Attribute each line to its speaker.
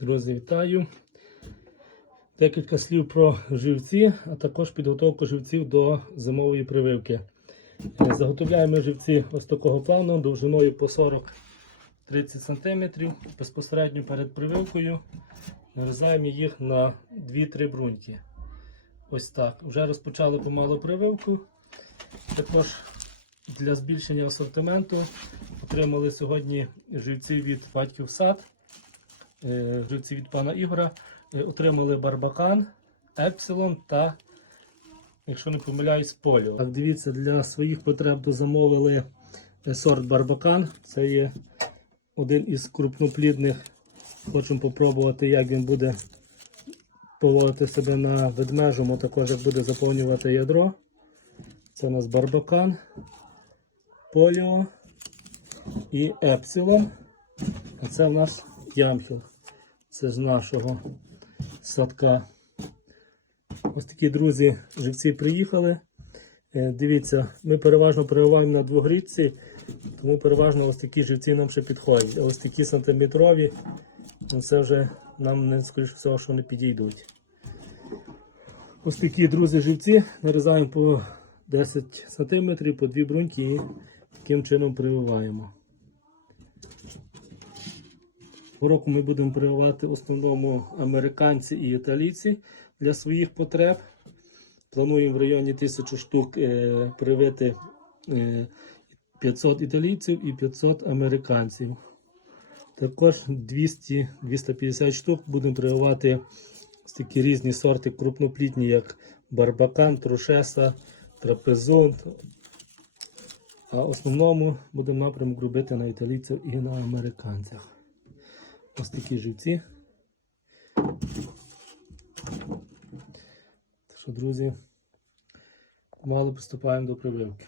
Speaker 1: Друзі, вітаю. Декілька слів про живці, а також підготовку живців до зимової прививки. Е, Заготовляємо живці ось такого плану, довжиною по 40-30 см. Безпосередньо перед прививкою нарізаємо їх на 2-3 бруньки. Ось так. Вже розпочали помалу прививку. Також для збільшення асортименту отримали сьогодні живці від батьків сад. Е, живці від пана Ігора. Е, Отримали барбакан, епсилон та, якщо не помиляюсь, поліо. Так, дивіться, для своїх потреб дозамовили е, сорт барбакан. Це є один із крупноплідних. Хочемо попробувати, як він буде поводити себе на ведмежому, також як буде заповнювати ядро. Це у нас барбакан, поліо і епсилон. А це в нас ямхіл. Це з нашого садка. Ось такі друзі, живці приїхали. Е, Дивіться, ми переважно прививаємо на двогрідці, тому переважно ось такі живці нам ще підходять. А ось такі сантиметрові, ну, це вже нам не всього, що не підійдуть. Ось такі друзі живці нарізаємо по 10 см, по дві бруньки і таким чином прививаємо. Року ми будемо прививати в основному американці і італійці для своїх потреб. Плануємо в районі 1000 штук е, привити е, 500 італійців і 500 американців. Також 200-250 штук будемо прививати такі різні сорти крупноплітні, як барбакан, трушеса, трапезунт. А в основному будемо напрямок робити на італійців і на американцях. Ось такі живці. Так що, друзі, мало приступаємо до прививки.